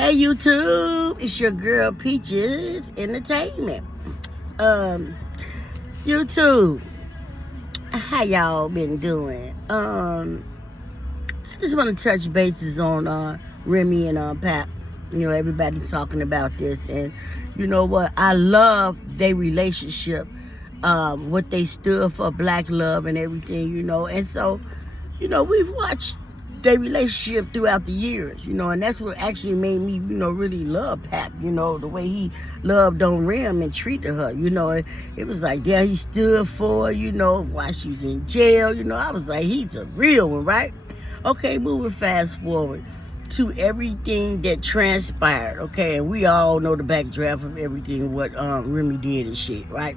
Hey YouTube, it's your girl Peaches Entertainment. YouTube, how y'all been doing? I just want to touch bases on Remy and Pap. You know, everybody's talking about this, and you know what? I love their relationship, what they stood for, black love and everything. You know, and so, you know, we've watched their relationship throughout the years, you know, and that's what actually made me, you know, really love Pap, you know, the way he loved on Rim and treated her, you know. It was like, yeah, he stood for her, you know, while she was in jail, you know. I was like, he's a real one, right? Okay, moving fast forward to everything that transpired, okay, and we all know the backdraft of everything, what Remy did and shit, right?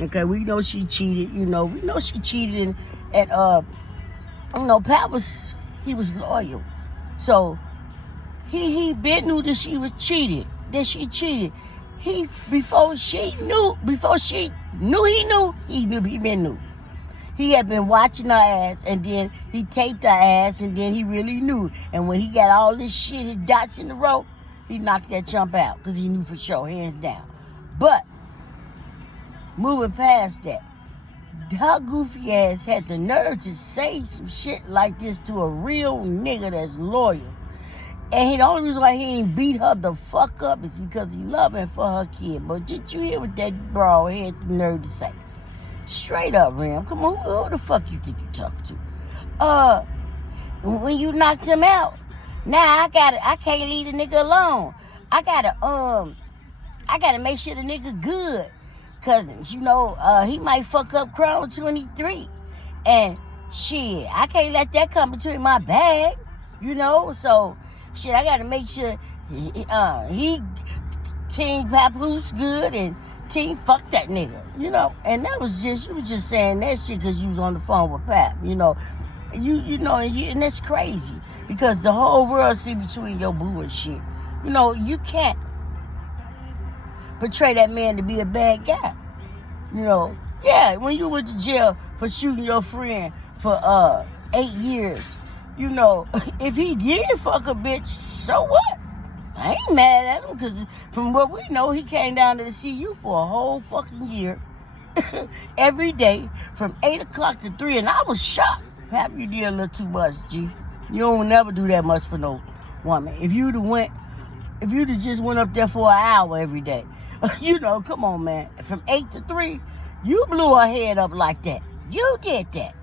Okay, we know she cheated, you know, we know she cheated, and you know, Pap was... he was loyal. So he been knew that she was cheated, that she cheated. Before he knew he been knew. He had been watching her ass, and then he taped her ass, and then he really knew. And when he got all this shit, his dots in the row, he knocked that chump out, because he knew for sure, hands down. But moving past that, her goofy ass had the nerve to say some shit like this to a real nigga that's loyal. And the only reason why he ain't beat her the fuck up is because he loving for her kid. But did you hear what that broad had the nerve to say? Straight up, Ram. Come on, who the fuck you think you talking to? When you knocked him out, now I can't leave the nigga alone. I gotta make sure the nigga good. Cause you know, he might fuck up Crown 23. And shit, I can't let that come between my bag. You know, so shit, I gotta make sure he Team Papoose good and Team fuck that nigga. You know, and that was just, you was just saying that shit cause you was on the phone with Pap. You know, you know, and that's crazy because the whole world see between your boo and shit. You know, you can't portray that man to be a bad guy. You know, yeah, when you went to jail for shooting your friend for 8 years, you know, if he did fuck a bitch, so what? I ain't mad at him, because from what we know, he came down to see you for a whole fucking year, every day, from 8 o'clock to 3, and I was shocked. Pap, you did a little too much, G. You don't never do that much for no woman. If you'd have just went up there for an hour every day, you know, come on, man. From 8 to 3, you blew her head up like that. You did that.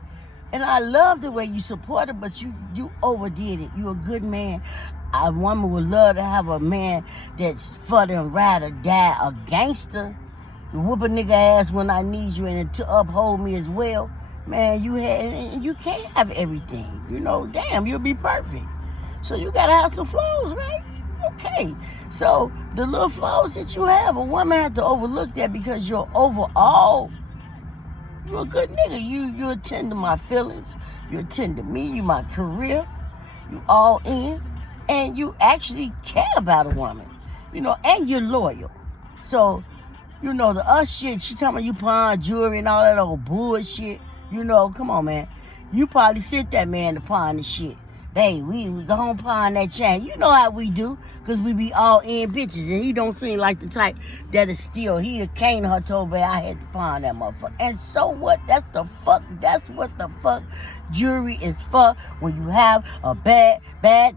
And I love the way you support her, but you overdid it. You're a good man. A woman would love to have a man that's for them ride or die, a gangster. You whoop a nigga ass when I need you and to uphold me as well. Man, you can't have everything. You know, damn, you'll be perfect. So you gotta have some flaws, right? Okay, so the little flaws that you have, a woman had to overlook that because you're overall, you're a good nigga. You attend to my feelings, you attend to me, you my career, you all in, and you actually care about a woman, you know, and you're loyal. So, you know, the us shit, she talking about you pawn jewelry and all that old bullshit, you know, come on, man. You probably sent that man to pawn the shit. Hey, we go home pawn that chain. You know how we do, because we be all in bitches, and he don't seem like the type that is still, he'd have caned her, told me I had to pawn that motherfucker. And so what? That's what the fuck jewelry is for, when you have a bad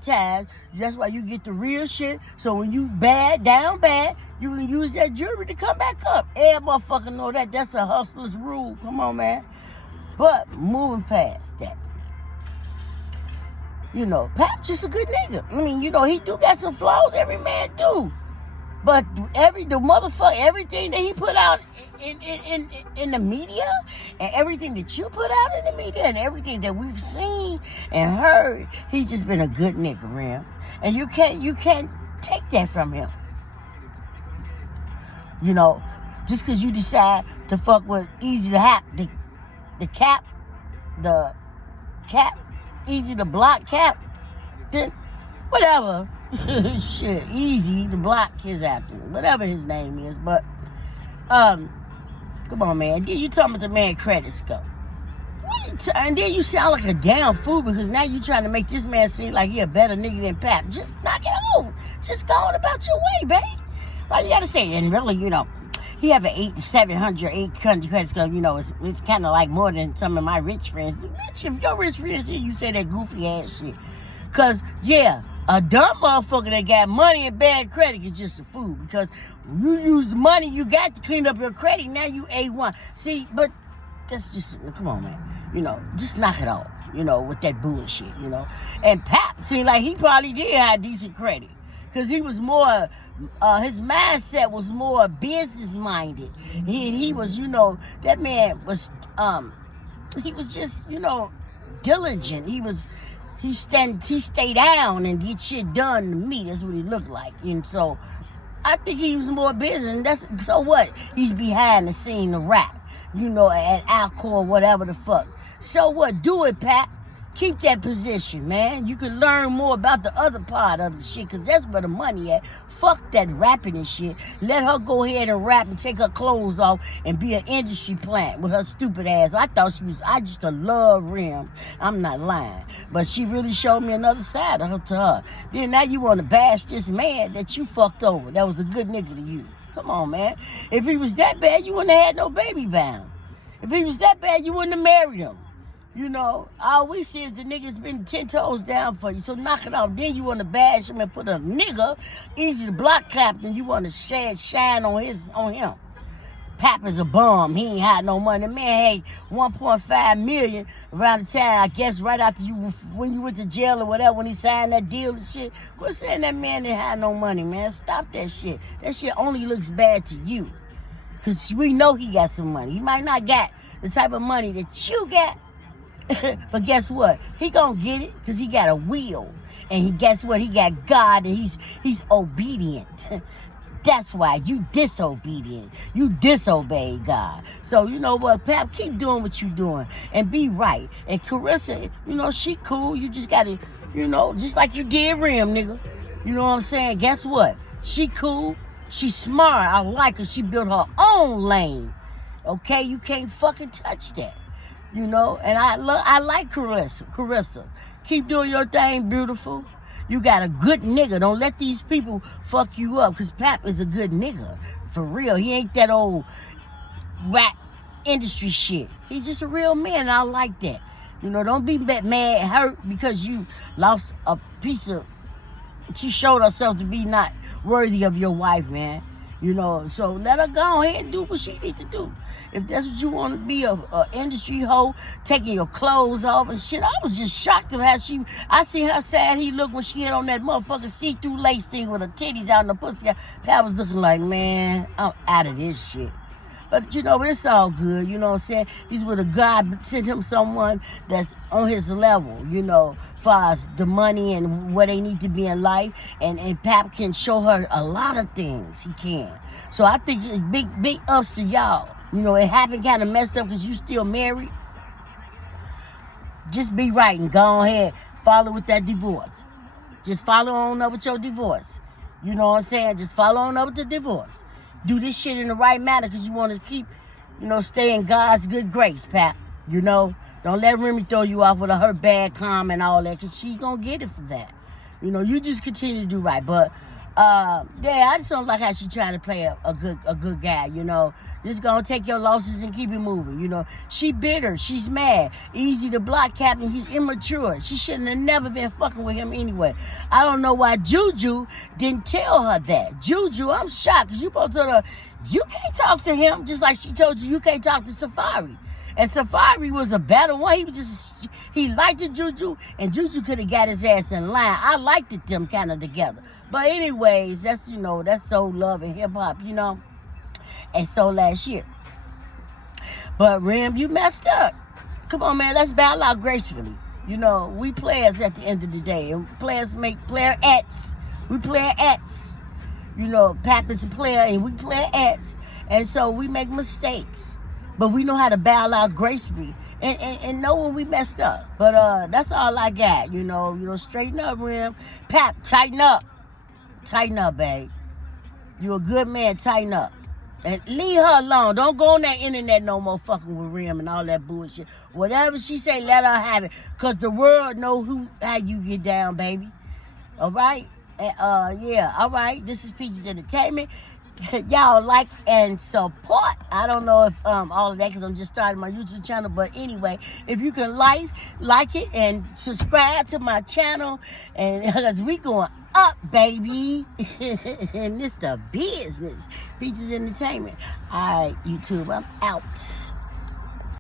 time. That's why you get the real shit, so when you down bad, you can use that jewelry to come back up. Every motherfucker know that. That's a hustler's rule. Come on, man. But moving past that, you know, Pap just a good nigga. I mean, you know, he do got some flaws. Every man do. But everything that he put out in the media, and everything that you put out in the media, and everything that we've seen and heard, he's just been a good nigga, Ram. And you can't take that from him. You know, just because you decide to fuck with Easy to Hap, the cap, Easy to block Cap, then whatever. Shit, Easy to block his after, whatever his name is. But come on, man. You talking about the man credits go. And then you sound like a damn fool because now you trying to make this man seem like he a better nigga than Pap. Just knock it off. Just go on about your way, babe. Why you gotta say? And really, he have an 800 credit score. It's kind of like more than some of my rich friends. Bitch, if your rich friends here, you say that goofy ass shit. Cause yeah, a dumb motherfucker that got money and bad credit is just a fool. Because you use the money you got to clean up your credit. Now you A1. See, but that's just, come on, man. Just knock it off. With that bullshit. And Pap seemed like he probably did have decent credit. Because he was more, his mindset was more business minded. He was, that man was, he was just, diligent. He stayed down and get shit done to me. That's what he looked like. And so I think he was more business. And so what? He's behind the scene to rap, at Alcor, whatever the fuck. So what? Do it, Pat. Keep that position, man. You can learn more about the other part of the shit, because that's where the money at. Fuck that rapping and shit. Let her go ahead and rap and take her clothes off and be an industry plant with her stupid ass. I just love Rim. I'm not lying. But she really showed me another side of her to her. Then now you want to bash this man that you fucked over. That was a good nigga to you. Come on, man. If he was that bad, you wouldn't have had no baby bound. If he was that bad, you wouldn't have married him. All we see is the nigga's been 10 toes down for you, so knock it off. Then you want to bash him and put a nigga, easy to block captain, you want to shine on him. Pap is a bum. He ain't had no money. The man had $1.5 million around the time, I guess, right after when you went to jail or whatever, when he signed that deal and shit. Quit saying that man didn't have no money, man. Stop that shit. That shit only looks bad to you. Because we know he got some money. He might not got the type of money that you got. But guess what? He gonna get it because he got a will. And guess what? He got God and he's obedient. That's why you disobedient. You disobey God. So you know what, Pap, keep doing what you doing and be right. And Claressa, she cool. You just gotta, just like you did Rim, nigga. You know what I'm saying? Guess what? She cool. She smart. I like her. She built her own lane. Okay? You can't fucking touch that. And I like Claressa. Keep doing your thing, beautiful. You got a good nigga. Don't let these people fuck you up, because Pap is a good nigga. For real. He ain't that old rap industry shit. He's just a real man, and I like that. Don't be mad, hurt, because you lost a piece of... She showed herself to be not worthy of your wife, man. So let her go ahead and do what she need to do. If that's what you want to be, a industry hoe, taking your clothes off and shit. I was just shocked at how I seen how sad he looked when she had on that motherfucking see-through lace thing with her titties out in the pussy. I was looking like, man, I'm out of this shit. But, but it's all good, you know what I'm saying? He's with a God, sent him someone that's on his level, far as the money and where they need to be in life. And Pap can show her a lot of things. He can. So I think it's big ups to y'all. It happened kind of messed up because you still married. Just be right and go ahead, follow with that divorce. Just follow on up with your divorce. You know what I'm saying? Just follow on up with the divorce. Do this shit in the right manner because you want to keep, stay in God's good grace, Pap. Don't let Remy throw you off with her bad comment and all that, because she gonna get it for that. You just continue to do right. But I just don't like how she trying to play a good guy. Just gonna take your losses and keep it moving. She bitter, she's mad, easy to block, Captain. He's immature. She shouldn't have never been fucking with him anyway. I don't know why Juju didn't tell her that. Juju, I'm shocked, because you both told her you can't talk to him, just like she told you can't talk to Safari. And Safari was a better one. He liked the Juju, and Juju could have got his ass in line. I liked it them kind of together. But anyways, that's soul love and hip hop, and so last year. But Rim, you messed up. Come on, man, let's bow out gracefully. We players at the end of the day, and players make player-ettes. We player-ettes. Pap is a player, and we player-ettes. And so we make mistakes. But we know how to bow out gracefully and know when we messed up. But that's all I got, straighten up, Rim. Pap, tighten up. Tighten up, babe. You're a good man, tighten up. And leave her alone. Don't go on that internet no more fucking with Rim and all that bullshit. Whatever she say, let her have it. Because the world know how you get down, baby. All right? And, yeah, all right. This is Peaches Entertainment. Y'all like and support. I don't know if all of that because I'm just starting my YouTube channel. But anyway, if you can like it and subscribe to my channel. And because we going up, baby. And this the business. Peaches Entertainment. All right, YouTube, I'm out.